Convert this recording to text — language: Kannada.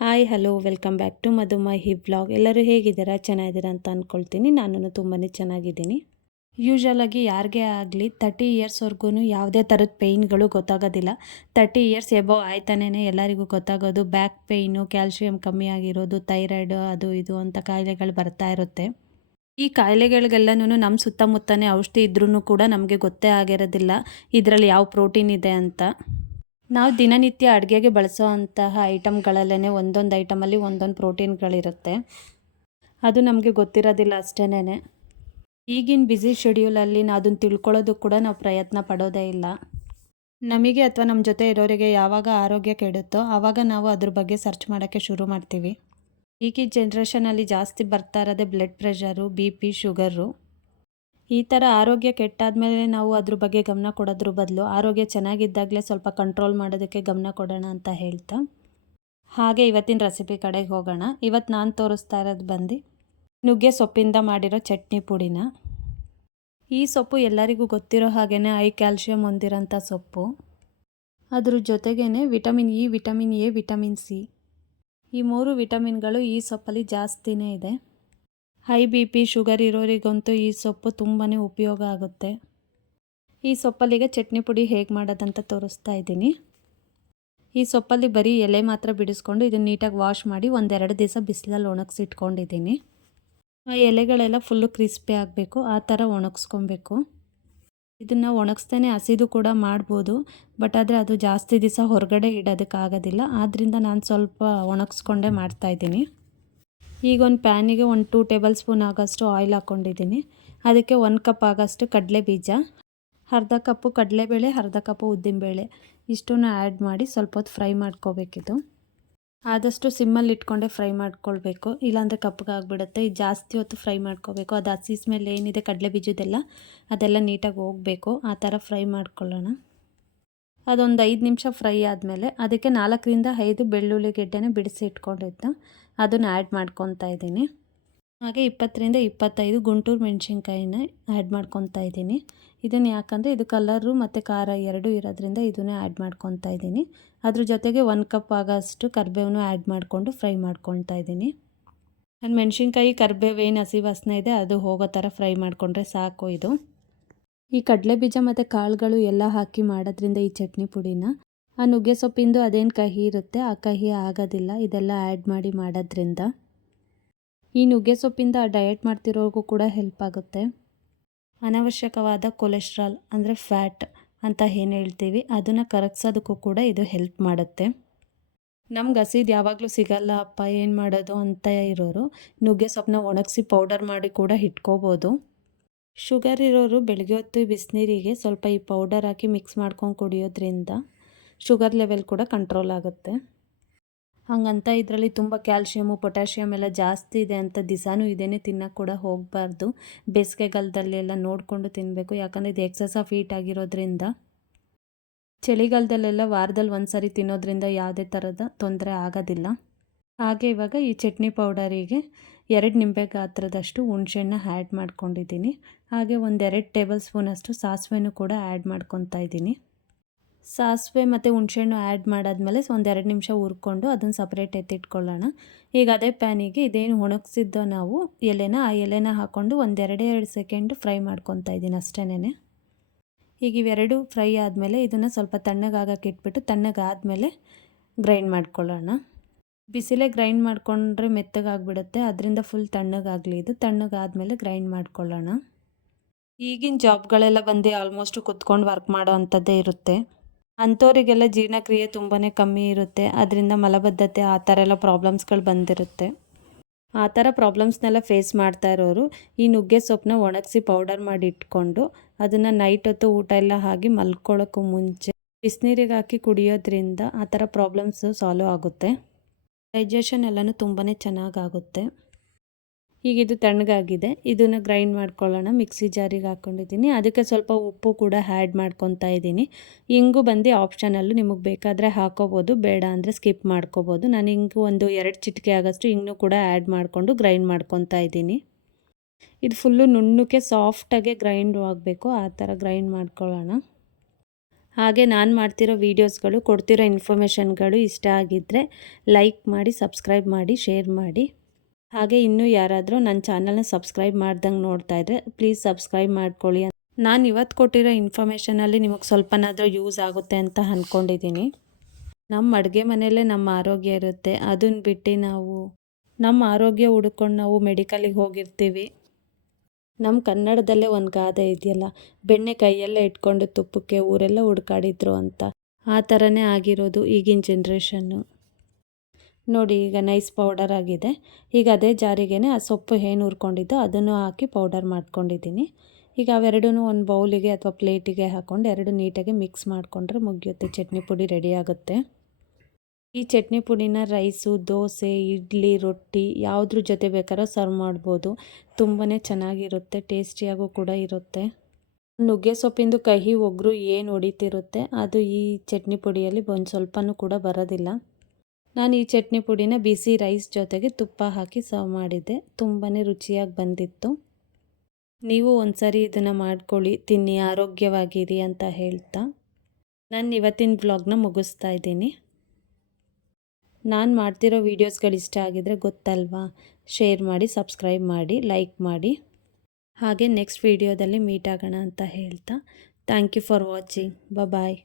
Hi, hello, welcome back to Madhumahi blog. ಎಲ್ಲರೂ ಹೇಗಿದ್ದೀರಾ? ಚೆನ್ನಾಗಿದ್ದೀರಾ ಅಂತ ಅಂದ್ಕೊಳ್ತೀನಿ ನಾನು ತುಂಬಾ ಚೆನ್ನಾಗಿದ್ದೀನಿ. ಯೂಶ್ವಲಾಗಿ ಯಾರಿಗೇ ಆಗಲಿ ತರ್ಟಿ ಇಯರ್ಸ್ವರೆಗೂ ಯಾವುದೇ ಥರದ ಪೇಯ್ನ್ಗಳು ಗೊತ್ತಾಗೋದಿಲ್ಲ. ತರ್ಟಿ ಇಯರ್ಸ್ ಎಬೋ ಆಯ್ತಾನೇ ಎಲ್ಲರಿಗೂ ಗೊತ್ತಾಗೋದು. ಬ್ಯಾಕ್ ಪೇಯ್ನು ಕ್ಯಾಲ್ಶಿಯಂ ಕಮ್ಮಿ ಆಗಿರೋದು, ಥೈರಾಯ್ಡು, ಅದು ಇದು ಅಂತ ಕಾಯಿಲೆಗಳು ಬರ್ತಾ ಇರುತ್ತೆ. ಈ ಕಾಯಿಲೆಗಳಿಗೆಲ್ಲನೂ ನಮ್ಮ ಸುತ್ತಮುತ್ತನೇ ಔಷಧಿ ಇದ್ರೂ ಕೂಡ ನಮಗೆ ಗೊತ್ತೇ ಆಗಿರೋದಿಲ್ಲ. ಇದರಲ್ಲಿ ಯಾವ ಪ್ರೋಟೀನ್ ಇದೆ ಅಂತ. ನಾವು ದಿನನಿತ್ಯ ಅಡುಗೆಗೆ ಬಳಸೋ ಅಂತಹ ಐಟಮ್ಗಳಲ್ಲೇ ಒಂದೊಂದು ಐಟಮಲ್ಲಿ ಒಂದೊಂದು ಪ್ರೋಟೀನ್ಗಳಿರುತ್ತೆ. ಅದು ನಮಗೆ ಗೊತ್ತಿರೋದಿಲ್ಲ ಅಷ್ಟೇನೆ ಈಗಿನ ಬ್ಯುಸಿ ಶೆಡ್ಯೂಲಲ್ಲಿ ನಾವು ಅದನ್ನು ತಿಳ್ಕೊಳ್ಳೋದು ಕೂಡ ನಾವು ಪ್ರಯತ್ನ ಪಡೋದೇ ಇಲ್ಲ. ನಮಗೆ ಅಥವಾ ನಮ್ಮ ಜೊತೆ ಇರೋರಿಗೆ ಯಾವಾಗ ಆರೋಗ್ಯ ಕೆಡುತ್ತೋ ಆವಾಗ ನಾವು ಅದ್ರ ಬಗ್ಗೆ ಸರ್ಚ್ ಮಾಡೋಕ್ಕೆ ಶುರು ಮಾಡ್ತೀವಿ. ಈಗಿನ ಜನ್ರೇಷನಲ್ಲಿ ಜಾಸ್ತಿ ಬರ್ತಾ ಇರೋದೇ blood pressure, B P, sugar. ಈ ಥರ ಆರೋಗ್ಯ ಕೆಟ್ಟಾದಮೇಲೆ ನಾವು ಅದ್ರ ಬಗ್ಗೆ ಗಮನ ಕೊಡೋದ್ರ ಬದಲು ಆರೋಗ್ಯ ಚೆನ್ನಾಗಿದ್ದಾಗಲೇ ಸ್ವಲ್ಪ ಕಂಟ್ರೋಲ್ ಮಾಡೋದಕ್ಕೆ ಗಮನ ಕೊಡೋಣ ಅಂತ ಹೇಳ್ತಾ. ಹಾಗೆ ಇವತ್ತಿನ ರೆಸಿಪಿ ಕಡೆಗೆ ಹೋಗೋಣ. ಇವತ್ತು ನಾನು ತೋರಿಸ್ತಾ ಇರೋದು ಬಂದು ನುಗ್ಗೆ ಸೊಪ್ಪಿಂದ ಮಾಡಿರೋ ಚಟ್ನಿ ಪುಡಿನ. ಈ ಸೊಪ್ಪು ಎಲ್ಲರಿಗೂ ಗೊತ್ತಿರೋ ಹಾಗೇ ಐ ಕ್ಯಾಲ್ಶಿಯಂ ಹೊಂದಿರೋಂಥ ಸೊಪ್ಪು. ಅದ್ರ ಜೊತೆಗೇ vitamin E vitamin A vitamin C ಈ ಮೂರು ವಿಟಮಿನ್ಗಳು ಈ ಸೊಪ್ಪಲ್ಲಿ ಜಾಸ್ತಿನೇ ಇದೆ. ಹೈ ಬಿ ಪಿ ಶುಗರ್ ಇರೋರಿಗಂತೂ ಈ ಸೊಪ್ಪು ತುಂಬಾ ಉಪಯೋಗ ಆಗುತ್ತೆ. ಈ ಸೊಪ್ಪಲ್ಲಿಗೆ ಚಟ್ನಿ ಪುಡಿ ಹೇಗೆ ಮಾಡೋದಂತ ತೋರಿಸ್ತಾ ಇದ್ದೀನಿ. ಈ ಸೊಪ್ಪಲ್ಲಿ ಬರೀ ಎಲೆ ಮಾತ್ರ ಬಿಡಿಸ್ಕೊಂಡು ಇದನ್ನು ನೀಟಾಗಿ ವಾಶ್ ಮಾಡಿ ಒಂದೆರಡು ದಿವಸ ಬಿಸಿಲಲ್ಲಿ ಒಣಗಿಸಿಟ್ಕೊಂಡಿದ್ದೀನಿ. ಆ ಎಲೆಗಳೆಲ್ಲ ಫುಲ್ಲು ಕ್ರಿಸ್ಪಿ ಆಗಬೇಕು, ಆ ಥರ ಒಣಗಿಸ್ಕೊಬೇಕು. ಇದನ್ನು ಒಣಗಿಸ್ತೇನೆ ಹಸಿದು ಕೂಡ ಮಾಡ್ಬೋದು ಬಟ್ ಆದರೆ ಅದು ಜಾಸ್ತಿ ದಿವಸ ಹೊರಗಡೆ ಇಡೋದಕ್ಕಾಗೋದಿಲ್ಲ. ಆದ್ದರಿಂದ ನಾನು ಸ್ವಲ್ಪ ಒಣಗಿಸ್ಕೊಂಡೇ ಮಾಡ್ತಾಯಿದ್ದೀನಿ ಈಗ ಒಂದು ಪ್ಯಾನಿಗೆ ಒಂದು ಟೂ ಟೇಬಲ್ ಸ್ಪೂನ್ ಆಗೋಷ್ಟು ಆಯಿಲ್ ಹಾಕ್ಕೊಂಡಿದ್ದೀನಿ ಅದಕ್ಕೆ ಒಂದು ಕಪ್ ಆಗೋಷ್ಟು ಕಡಲೆ ಬೀಜ, ಅರ್ಧ ಕಪ್ಪು ಕಡಲೆಬೇಳೆ, ಅರ್ಧ ಕಪ್ಪು ಉದ್ದಿನಬೇಳೆ ಇಷ್ಟನ್ನು ಆ್ಯಡ್ ಮಾಡಿ ಸ್ವಲ್ಪ ಹೊತ್ತು ಫ್ರೈ ಮಾಡ್ಕೋಬೇಕಿದು. ಆದಷ್ಟು ಸಿಮ್ಮಲ್ಲಿ ಇಟ್ಕೊಂಡೆ ಫ್ರೈ ಮಾಡ್ಕೊಳ್ಬೇಕು. ಇಲ್ಲಾಂದರೆ ಕಪ್ಪಗಾಗ್ಬಿಡುತ್ತೆ ಇದು ಜಾಸ್ತಿ ಹೊತ್ತು ಫ್ರೈ ಮಾಡ್ಕೋಬೇಕು. ಅದು ಹಸಿ ಮೇಲೆ ಏನಿದೆ, ಕಡಲೆ ಬೀಜದೆಲ್ಲ ಅದೆಲ್ಲ ನೀಟಾಗಿ ಹೋಗಬೇಕು. ಆ ಥರ ಫ್ರೈ ಮಾಡ್ಕೊಳ್ಳೋಣ. ಅದೊಂದು ಐದು ನಿಮಿಷ ಫ್ರೈ ಆದಮೇಲೆ ಅದಕ್ಕೆ ನಾಲ್ಕರಿಂದ ಐದು ಬೆಳ್ಳುಳ್ಳಿ ಗೆಡ್ಡೆನ ಬಿಡಿಸಿ ಇಟ್ಕೊಂಡಿದ್ದು. ಅದನ್ನು ಆ್ಯಡ್ ಮಾಡ್ಕೊತಾ ಇದ್ದೀನಿ. ಹಾಗೆ ಇಪ್ಪತ್ತರಿಂದ ಇಪ್ಪತ್ತೈದು ಗುಂಟೂರು ಮೆಣಸಿನ್ಕಾಯಿನ ಆ್ಯಡ್ ಮಾಡ್ಕೊತಾ ಇದ್ದೀನಿ. ಇದನ್ನು ಯಾಕಂದರೆ ಇದು ಕಲರು ಮತ್ತು ಖಾರ ಎರಡೂ ಇರೋದ್ರಿಂದ ಇದನ್ನೇ ಆ್ಯಡ್ ಮಾಡ್ಕೊತಾ ಇದ್ದೀನಿ. ಅದ್ರ ಜೊತೆಗೆ ಒಂದು ಕಪ್ ಆಗೋಷ್ಟು ಕರಿಬೇವನ್ನು ಆ್ಯಡ್ ಮಾಡಿಕೊಂಡು ಫ್ರೈ ಮಾಡ್ಕೊತಾ ಇದ್ದೀನಿ. ನಾನು ಮೆಣಸಿನ್ಕಾಯಿ, ಕರಿಬೇವು ಏನು ಹಸಿ ವಾಸನೆ ಇದೆ ಅದು ಹೋಗೋ ಥರ ಫ್ರೈ ಮಾಡಿಕೊಂಡ್ರೆ ಸಾಕು ಇದು. ಈ ಕಡಲೆ ಬೀಜ ಮತ್ತು ಕಾಳುಗಳು ಎಲ್ಲ ಹಾಕಿ ಮಾಡೋದ್ರಿಂದ ಈ ಚಟ್ನಿ ಪುಡಿನ ಆ ನುಗ್ಗೆ ಸೊಪ್ಪಿಂದು ಅದೇನು ಕಹಿ ಇರುತ್ತೆ? ಆ ಕಹಿ ಆಗೋದಿಲ್ಲ. ಇದೆಲ್ಲ ಆ್ಯಡ್ ಮಾಡಿ ಮಾಡೋದ್ರಿಂದ. ಈ ನುಗ್ಗೆ ಸೊಪ್ಪಿಂದ ಡಯಟ್ ಮಾಡ್ತಿರೋರ್ಗೂ ಕೂಡ ಹೆಲ್ಪ್ ಆಗುತ್ತೆ. ಅನವಶ್ಯಕವಾದ ಕೊಲೆಸ್ಟ್ರಾಲ್ ಅಂದರೆ ಫ್ಯಾಟ್ ಅಂತ ಏನು ಹೇಳ್ತೀವಿ? ಅದನ್ನು ಕರಗ್ಸೋದಕ್ಕೂ ಕೂಡ ಇದು ಹೆಲ್ಪ್ ಮಾಡುತ್ತೆ. ನಮ್ಗೆ ಹಸಿದು ಯಾವಾಗಲೂ ಸಿಗಲ್ಲ, ಅಪ್ಪ ಏನು ಮಾಡೋದು ಅಂತ ಇರೋರು ನುಗ್ಗೆ ಸೊಪ್ಪನ್ನ ಒಣಗಿಸಿ ಪೌಡರ್ ಮಾಡಿ ಕೂಡ ಇಟ್ಕೋಬೋದು. ಶುಗರ್ ಇರೋರು ಬೆಳಗ್ಗೆ ಹೊತ್ತು ಬಿಸಿನೀರಿಗೆ ಸ್ವಲ್ಪ ಈ ಪೌಡರ್ ಹಾಕಿ ಮಿಕ್ಸ್ ಮಾಡ್ಕೊಂಡು ಕುಡಿಯೋದ್ರಿಂದ ಶುಗರ್ ಲೆವೆಲ್ ಕೂಡ ಕಂಟ್ರೋಲ್ ಆಗುತ್ತೆ. ಹಂಗಂತ ಇದರಲ್ಲಿ ತುಂಬ ಕ್ಯಾಲ್ಶಿಯಮು ಪೊಟ್ಯಾಷಿಯಮ್ ಎಲ್ಲ ಜಾಸ್ತಿ ಇದೆ ಅಂತ ದಿಸಾನು ಇದೇನೆ ತಿನ್ನೋಕೆ ಕೂಡ ಹೋಗಬಾರ್ದು. ಬೇಸಿಗೆಗಾಲದಲ್ಲೆಲ್ಲ ನೋಡಿಕೊಂಡು ತಿನ್ನಬೇಕು ಯಾಕಂದರೆ ಇದು ಎಕ್ಸಸ್ ಆಫ್ ಹೀಟ್ ಆಗಿರೋದ್ರಿಂದ ಚಳಿಗಾಲದಲ್ಲೆಲ್ಲ ವಾರದಲ್ಲಿ ಒಂದು ಸರಿ ತಿನ್ನೋದ್ರಿಂದ ಯಾವುದೇ ಥರದ ತೊಂದರೆ ಆಗೋದಿಲ್ಲ. ಹಾಗೆ ಇವಾಗ ಈ ಚಟ್ನಿ ಪೌಡರಿಗೆ ಎರಡು ನಿಂಬೆ ಗಾತ್ರದಷ್ಟು ಹುಣಸೆಹಣ್ಣು ಆ್ಯಡ್ ಮಾಡ್ಕೊಂಡಿದ್ದೀನಿ. ಹಾಗೆ ಒಂದೆರಡು ಟೇಬಲ್ ಸ್ಪೂನಷ್ಟು ಸಾಸಿವೆನೂ ಕೂಡ ಆ್ಯಡ್ ಮಾಡ್ಕೊತಾ ಇದ್ದೀನಿ. ಸಾಸಿವೆ ಮತ್ತು ಹುಣ್ಸೆಹಣ್ಣು ಆ್ಯಡ್ ಮಾಡಾದ್ಮೇಲೆ ಒಂದೆರಡು ನಿಮಿಷ ಹುರ್ಕೊಂಡು ಅದನ್ನು ಸಪ್ರೇಟ್ ಎತ್ತಿಟ್ಕೊಳ್ಳೋಣ ಈಗ ಅದೇ ಪ್ಯಾನಿಗೆ ಇದೇನು ಒಣಗಿಸಿದ್ದೋ ನಾವು ಎಲೆನ, ಆ ಎಲೆನ ಹಾಕ್ಕೊಂಡು ಒಂದೆರಡೇ ಎರಡು ಸೆಕೆಂಡ್ ಫ್ರೈ ಮಾಡ್ಕೊತಾ ಇದ್ದೀನಿ ಅಷ್ಟೇನೆ ಈಗ ಇವೆರಡು ಫ್ರೈ ಆದಮೇಲೆ ಇದನ್ನು ಸ್ವಲ್ಪ ತಣ್ಣಗಾಗಕ್ಕೆ ಇಟ್ಬಿಟ್ಟು ತಣ್ಣಗಾದಮೇಲೆ ಗ್ರೈಂಡ್ ಮಾಡ್ಕೊಳ್ಳೋಣ. ಬಿಸಿಲೇ ಗ್ರೈಂಡ್ ಮಾಡಿಕೊಂಡ್ರೆ ಮೆತ್ತಗಾಗ್ಬಿಡುತ್ತೆ ಅದರಿಂದ ಫುಲ್ ತಣ್ಣಗಾಗಲಿ ಇದು ತಣ್ಣಗಾದಮೇಲೆ ಗ್ರೈಂಡ್ ಮಾಡ್ಕೊಳ್ಳೋಣ. ಈಗಿನ ಜಾಬ್ಗಳೆಲ್ಲ ಬಂದು ಆಲ್ಮೋಸ್ಟು ಕುತ್ಕೊಂಡು ವರ್ಕ್ ಮಾಡೋ ಅಂಥದ್ದೇ ಇರುತ್ತೆ. ಅಂಥವರಿಗೆಲ್ಲ ಜೀರ್ಣಕ್ರಿಯೆ ತುಂಬಾ ಕಮ್ಮಿ ಇರುತ್ತೆ. ಅದರಿಂದ ಮಲಬದ್ಧತೆ, ಆ ಥರ ಎಲ್ಲ ಪ್ರಾಬ್ಲಮ್ಸ್ಗಳು ಬಂದಿರುತ್ತೆ. ಆ ಥರ ಪ್ರಾಬ್ಲಮ್ಸ್ನೆಲ್ಲ ಫೇಸ್ ಮಾಡ್ತಾ ಇರೋರು ಈ ನುಗ್ಗೆ ಸೊಪ್ಪನ್ನ ಒಣಗಿಸಿ ಪೌಡರ್ ಮಾಡಿ ಇಟ್ಕೊಂಡು ಅದನ್ನು ನೈಟ್ ಹೊತ್ತು ಊಟ ಎಲ್ಲ ಹಾಕಿ ಮಲ್ಕೊಳ್ಳೋಕ್ಕೂ ಮುಂಚೆ ಬಿಸಿನೀರಿಗೆ ಹಾಕಿ ಕುಡಿಯೋದ್ರಿಂದ ಆ ಥರ ಪ್ರಾಬ್ಲಮ್ಸು ಸಾಲ್ವ್ ಆಗುತ್ತೆ. ಡೈಜೆಷನ್ ಎಲ್ಲನೂ ತುಂಬಾ ಚೆನ್ನಾಗಾಗುತ್ತೆ ಈಗ ಇದು ತಣ್ಣಗಾಗಿದೆ. ಇದನ್ನು ಗ್ರೈಂಡ್ ಮಾಡ್ಕೊಳ್ಳೋಣ. ಮಿಕ್ಸಿ ಜಾರಿಗೆ ಹಾಕ್ಕೊಂಡಿದ್ದೀನಿ ಅದಕ್ಕೆ ಸ್ವಲ್ಪ ಉಪ್ಪು ಕೂಡ ಆ್ಯಡ್ ಮಾಡ್ಕೊತಾ ಇದ್ದೀನಿ. ಇಂಗು ಬಂದು ಆಪ್ಷನಲ್ಲೂ ನಿಮಗೆ ಬೇಕಾದರೆ ಹಾಕೋಬೋದು. ಬೇಡ ಅಂದರೆ ಸ್ಕಿಪ್ ಮಾಡ್ಕೋಬೋದು. ನಾನು ಹಿಂಗು ಒಂದು ಎರಡು ಚಿಟಿಕೆ ಆಗೋಷ್ಟು ಹಿಂಗೂ ಕೂಡ ಆ್ಯಡ್ ಮಾಡಿಕೊಂಡು ಗ್ರೈಂಡ್ ಮಾಡ್ಕೊತಾ ಇದ್ದೀನಿ. ಇದು ಫುಲ್ಲು ನುಣ್ಣಕ್ಕೆ ಸಾಫ್ಟಾಗೆ ಗ್ರೈಂಡ್ ಆಗಬೇಕು. ಆ ಥರ ಗ್ರೈಂಡ್ ಮಾಡ್ಕೊಳ್ಳೋಣ. ಹಾಗೆ ನಾನು ಮಾಡ್ತಿರೋ ವೀಡಿಯೋಸ್ಗಳು ಕೊಡ್ತಿರೋ ಇನ್ಫಾರ್ಮೇಷನ್ಗಳು ಇಷ್ಟ ಆಗಿದ್ದರೆ ಲೈಕ್ ಮಾಡಿ ಸಬ್ಸ್ಕ್ರೈಬ್ ಮಾಡಿ ಶೇರ್ ಮಾಡಿ. ಹಾಗೆ ಇನ್ನೂ ಯಾರಾದರೂ ನನ್ನ ಚಾನಲ್ನ ಸಬ್ಸ್ಕ್ರೈಬ್ ಮಾಡ್ದಂಗೆ ನೋಡ್ತಾ ಇದ್ದರೆ ಪ್ಲೀಸ್ ಸಬ್ಸ್ಕ್ರೈಬ್ ಮಾಡ್ಕೊಳ್ಳಿ ನಾನು ಇವತ್ತು ಕೊಟ್ಟಿರೋ ಇನ್ಫಾರ್ಮೇಷನಲ್ಲಿ ನಿಮಗೆ ಸ್ವಲ್ಪನಾದರೂ ಯೂಸ್ ಆಗುತ್ತೆ ಅಂತ ಅಂದ್ಕೊಂಡಿದ್ದೀನಿ ನಮ್ಮ ಅಡುಗೆ ಮನೆಯಲ್ಲೇ ನಮ್ಮ ಆರೋಗ್ಯ ಇರುತ್ತೆ. ಅದನ್ನ ಬಿಟ್ಟು ನಾವು ನಮ್ಮ ಆರೋಗ್ಯ ಹುಡ್ಕೊಂಡು ನಾವು ಮೆಡಿಕಲಿಗೆ ಹೋಗಿರ್ತೀವಿ. ನಮ್ಮ ಕನ್ನಡದಲ್ಲೇ ಒಂದು ಗಾದೆ ಇದೆಯಲ್ಲ, ಬೆಣ್ಣೆ ಕೈಯಲ್ಲೇ ಇಟ್ಕೊಂಡು ತುಪ್ಪಕ್ಕೆ ಊರೆಲ್ಲ ಹುಡ್ಕಾಡಿದ್ರು ಅಂತ. ಆ ಥರನೇ ಆಗಿರೋದು ಈಗಿನ ಜನ್ರೇಷನ್ನು ನೋಡಿ ಈಗ ನೈಸ್ ಪೌಡರ್ ಆಗಿದೆ. ಈಗ ಅದೇ ಜಾರಿಗೆ ಆ ಸೊಪ್ಪು ಏನು ಹುರ್ಕೊಂಡಿದ್ದೋ ಅದನ್ನು ಹಾಕಿ ಪೌಡರ್ ಮಾಡ್ಕೊಂಡಿದ್ದೀನಿ. ಈಗ ಅವೆರಡೂ ಒಂದು ಬೌಲಿಗೆ ಅಥವಾ ಪ್ಲೇಟಿಗೆ ಹಾಕ್ಕೊಂಡು ಎರಡು ನೀಟಾಗಿ ಮಿಕ್ಸ್ ಮಾಡಿಕೊಂಡ್ರೆ ಮುಗಿಯುತ್ತೆ. ಚಟ್ನಿ ಪುಡಿ ರೆಡಿಯಾಗುತ್ತೆ ಈ ಚಟ್ನಿ ಪುಡಿನ ರೈಸು ದೋಸೆ, ಇಡ್ಲಿ, ರೊಟ್ಟಿ ಯಾವುದ್ರ ಜೊತೆ ಬೇಕಾದ್ರೂ ಸರ್ವ್ ಮಾಡ್ಬೋದು. ತುಂಬಾ ಚೆನ್ನಾಗಿರುತ್ತೆ ಟೇಸ್ಟಿಯಾಗೂ ಕೂಡ ಇರುತ್ತೆ. ನುಗ್ಗೆ ಸೊಪ್ಪಿಂದು ಕಹಿ ಒಗ್ಗರು ಏನು ಹೊಡಿತಿರುತ್ತೆ, ಅದು ಈ ಚಟ್ನಿ ಪುಡಿಯಲ್ಲಿ ಒಂದು ಸ್ವಲ್ಪನೂ ಕೂಡ ಬರೋದಿಲ್ಲ. ನಾನು ಈ ಚಟ್ನಿ ಪುಡಿನ ಬಿಸಿ ರೈಸ್ ಜೊತೆಗೆ ತುಪ್ಪ ಹಾಕಿ ಸರ್ವ್ ಮಾಡಿದ್ದೆ. ತುಂಬಾ ರುಚಿಯಾಗಿ ಬಂದಿತ್ತು. ನೀವು ಒಂದ್ಸರಿ ಇದನ್ನು ಮಾಡ್ಕೊಳ್ಳಿ. ತಿನ್ನಿ, ಆರೋಗ್ಯವಾಗಿರಿ ಅಂತ ಹೇಳ್ತಾ. ನಾನು ಇವತ್ತಿನ ಬ್ಲಾಗ್ನ ಮುಗಿಸ್ತಾ ಇದ್ದೀನಿ. ನಾನು ಮಾಡ್ತಿರೋ ವೀಡಿಯೋಸ್ಗಳು ಇಷ್ಟ ಆಗಿದರೆ ಗೊತ್ತಲ್ವಾ? ಶೇರ್ ಮಾಡಿ ಸಬ್ಸ್ಕ್ರೈಬ್ ಮಾಡಿ ಲೈಕ್ ಮಾಡಿ. ಹಾಗೆ ನೆಕ್ಸ್ಟ್ ವೀಡಿಯೋದಲ್ಲಿ ಮೀಟ್ ಆಗೋಣ ಅಂತ ಹೇಳ್ತಾ. Thank you for watching bye